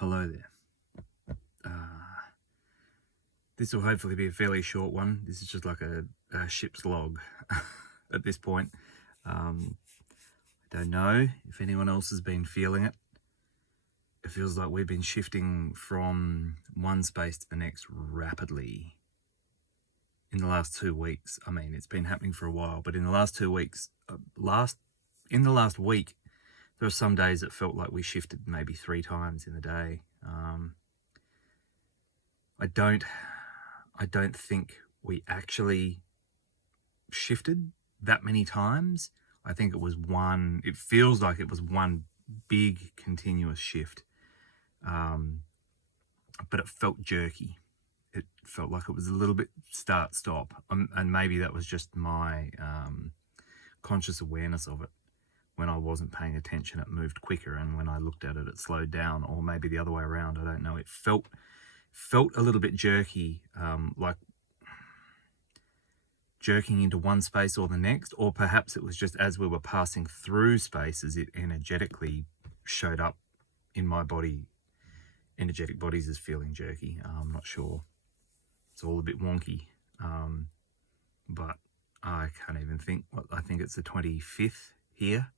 Hello there. This will hopefully be a fairly short one. This is just like a ship's log at this point. I don't know if anyone else has been feeling it. It feels like we've been shifting from one space to the next rapidly in the last 2 weeks. I mean, it's been happening for a while, but in the last 2 weeks, in the last week, there are some days it felt like we shifted maybe 3 times in the day. I don't think we actually shifted that many times. I think it feels like it was one big continuous shift. But it felt jerky. It felt like it was a little bit start-stop. And maybe that was just my conscious awareness of it. When I wasn't paying attention, it moved quicker, and when I looked at it, it slowed down, or maybe the other way around. I don't know. It felt a little bit jerky, like jerking into one space or the next, or perhaps it was just as we were passing through spaces, it energetically showed up in my body. Energetic bodies is feeling jerky. I'm not sure. It's all a bit wonky, but I can't even think. I think it's the 25th here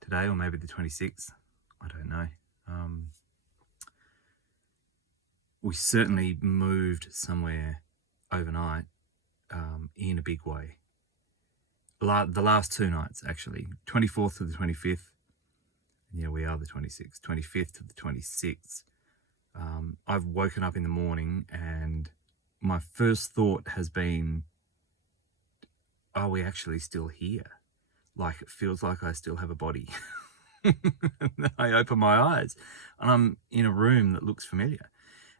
today, or maybe the 26th. I don't know. We certainly moved somewhere overnight in a big way. The last 2 nights, actually, 24th to the 25th. Yeah, we are the 26th, 25th to the 26th. I've woken up in the morning and my first thought has been, are we actually still here? Like, it feels like I still have a body. I open my eyes and I'm in a room that looks familiar,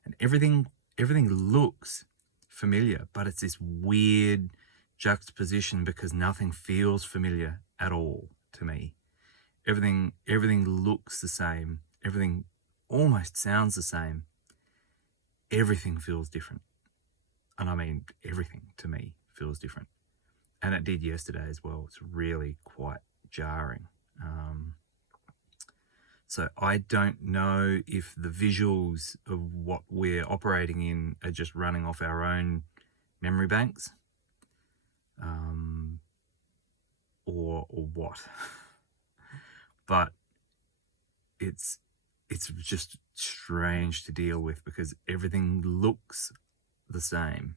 and everything looks familiar, but it's this weird juxtaposition because nothing feels familiar at all to me. Everything looks the same. Everything almost sounds the same. Everything feels different. And I mean, everything to me feels different. And it did yesterday as well. It's really quite jarring. So I don't know if the visuals of what we're operating in are just running off our own memory banks, or what. But it's just strange to deal with because everything looks the same,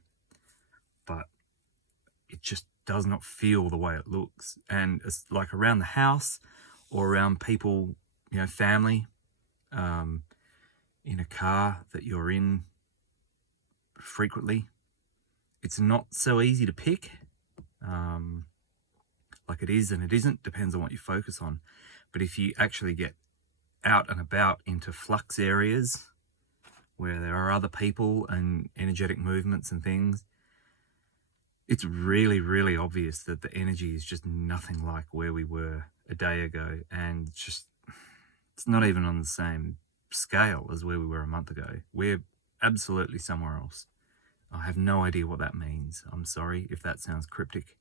but it just does not feel the way it looks. And it's like around the house or around people, family, in a car that you're in frequently, it's not so easy to pick. Like it is and it isn't, depends on what you focus on. But if you actually get out and about into flux areas where there are other people and energetic movements and things, it's really, really obvious that the energy is just nothing like where we were a day ago, and just it's not even on the same scale as where we were a month ago. We're absolutely somewhere else. I have no idea what that means. I'm sorry if that sounds cryptic.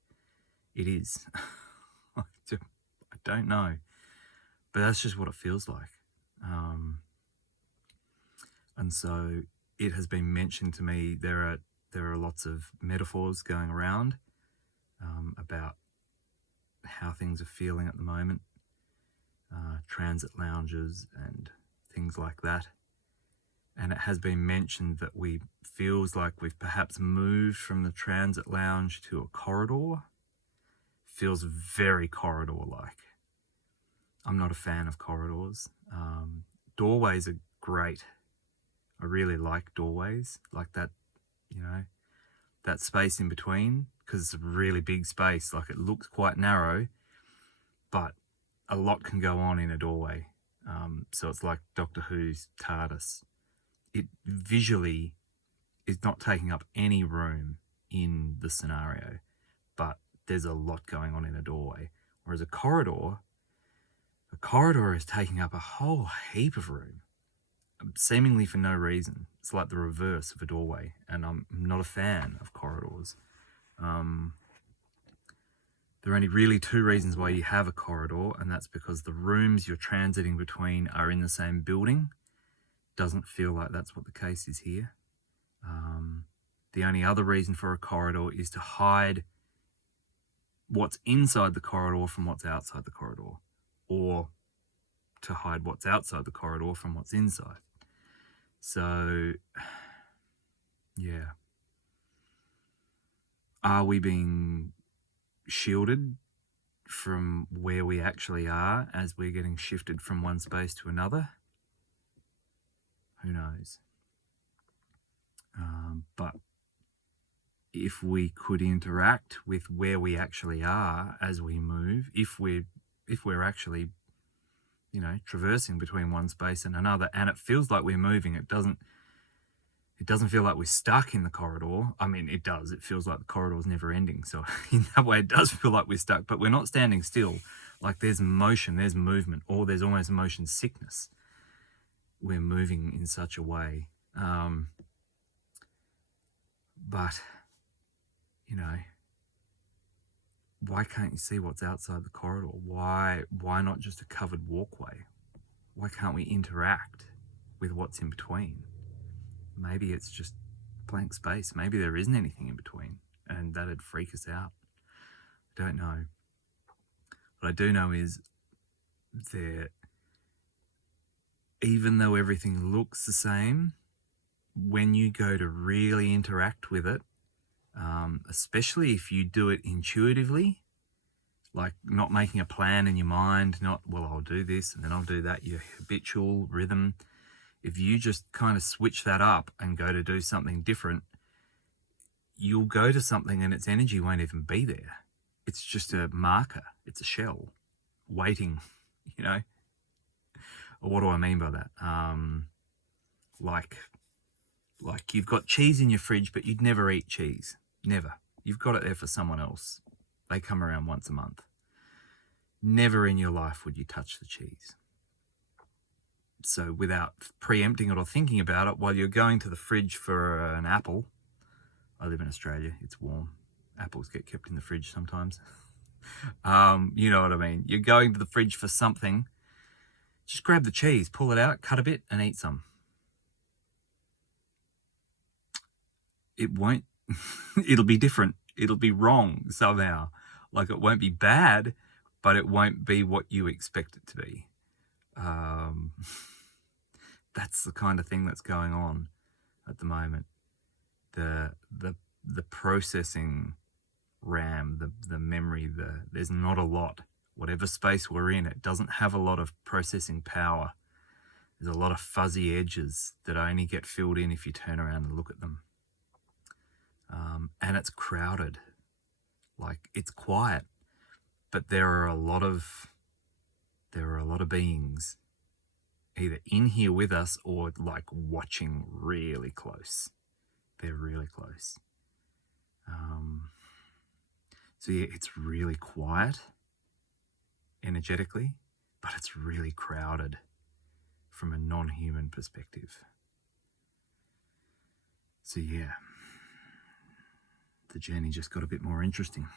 It is. I don't know. But that's just what it feels like. And so it has been mentioned to me, there are lots of metaphors going around about how things are feeling at the moment, transit lounges and things like that. And it has been mentioned that feels like we've perhaps moved from the transit lounge to a corridor. Feels very corridor-like. I'm not a fan of corridors. Doorways are great. I really like doorways, like that, that space in between, because it's a really big space. Like, it looks quite narrow, but a lot can go on in a doorway. So it's like Doctor Who's TARDIS. It visually is not taking up any room in the scenario, but there's a lot going on in a doorway. Whereas a corridor is taking up a whole heap of room, seemingly for no reason. It's like the reverse of a doorway, and I'm not a fan of corridors. There are only really 2 reasons why you have a corridor, and that's because the rooms you're transiting between are in the same building, Doesn't feel like that's what the case is here. The only other reason for a corridor is to hide what's inside the corridor from what's outside the corridor, or to hide what's outside the corridor from what's inside. So, yeah. Are we being shielded from where we actually are as we're getting shifted from one space to another? Who knows? But if we could interact with where we actually are as we move, if we're actually, traversing between one space and another, and it feels like we're moving, it doesn't feel like we're stuck in the corridor. I mean, it does. It feels like the corridor is never ending. So in that way, it does feel like we're stuck, but we're not standing still. Like there's motion, there's movement, or there's almost motion sickness. We're moving in such a way. But, why can't you see what's outside the corridor? Why not just a covered walkway? Why can't we interact with what's in between? Maybe it's just blank space. Maybe there isn't anything in between, and that'd freak us out. I don't know. What I do know is that even though everything looks the same, when you go to really interact with it, especially if you do it intuitively, like not making a plan in your mind, not, well, I'll do this and then I'll do that, your habitual rhythm. If you just kind of switch that up and go to do something different, you'll go to something and its energy won't even be there. It's just a marker. It's a shell waiting, What do I mean by that? Like you've got cheese in your fridge, but you'd never eat cheese. Never. You've got it there for someone else. They come around once a month. Never in your life would you touch the cheese. So without preempting it or thinking about it, while you're going to the fridge for an apple, I live in Australia, it's warm. Apples get kept in the fridge sometimes. You know what I mean? You're going to the fridge for something, just grab the cheese, pull it out, cut a bit and eat some. It won't, it'll be different. It'll be wrong somehow. Like it won't be bad, but it won't be what you expect it to be. That's the kind of thing that's going on at the moment. The processing RAM, the memory, there's not a lot. Whatever space we're in, it doesn't have a lot of processing power. There's a lot of fuzzy edges that only get filled in if you turn around and look at them. And it's crowded. Like it's quiet, but there are a lot of beings either in here with us or like watching really close. They're really close. So yeah, it's really quiet energetically, but it's really crowded from a non-human perspective. So yeah, the journey just got a bit more interesting.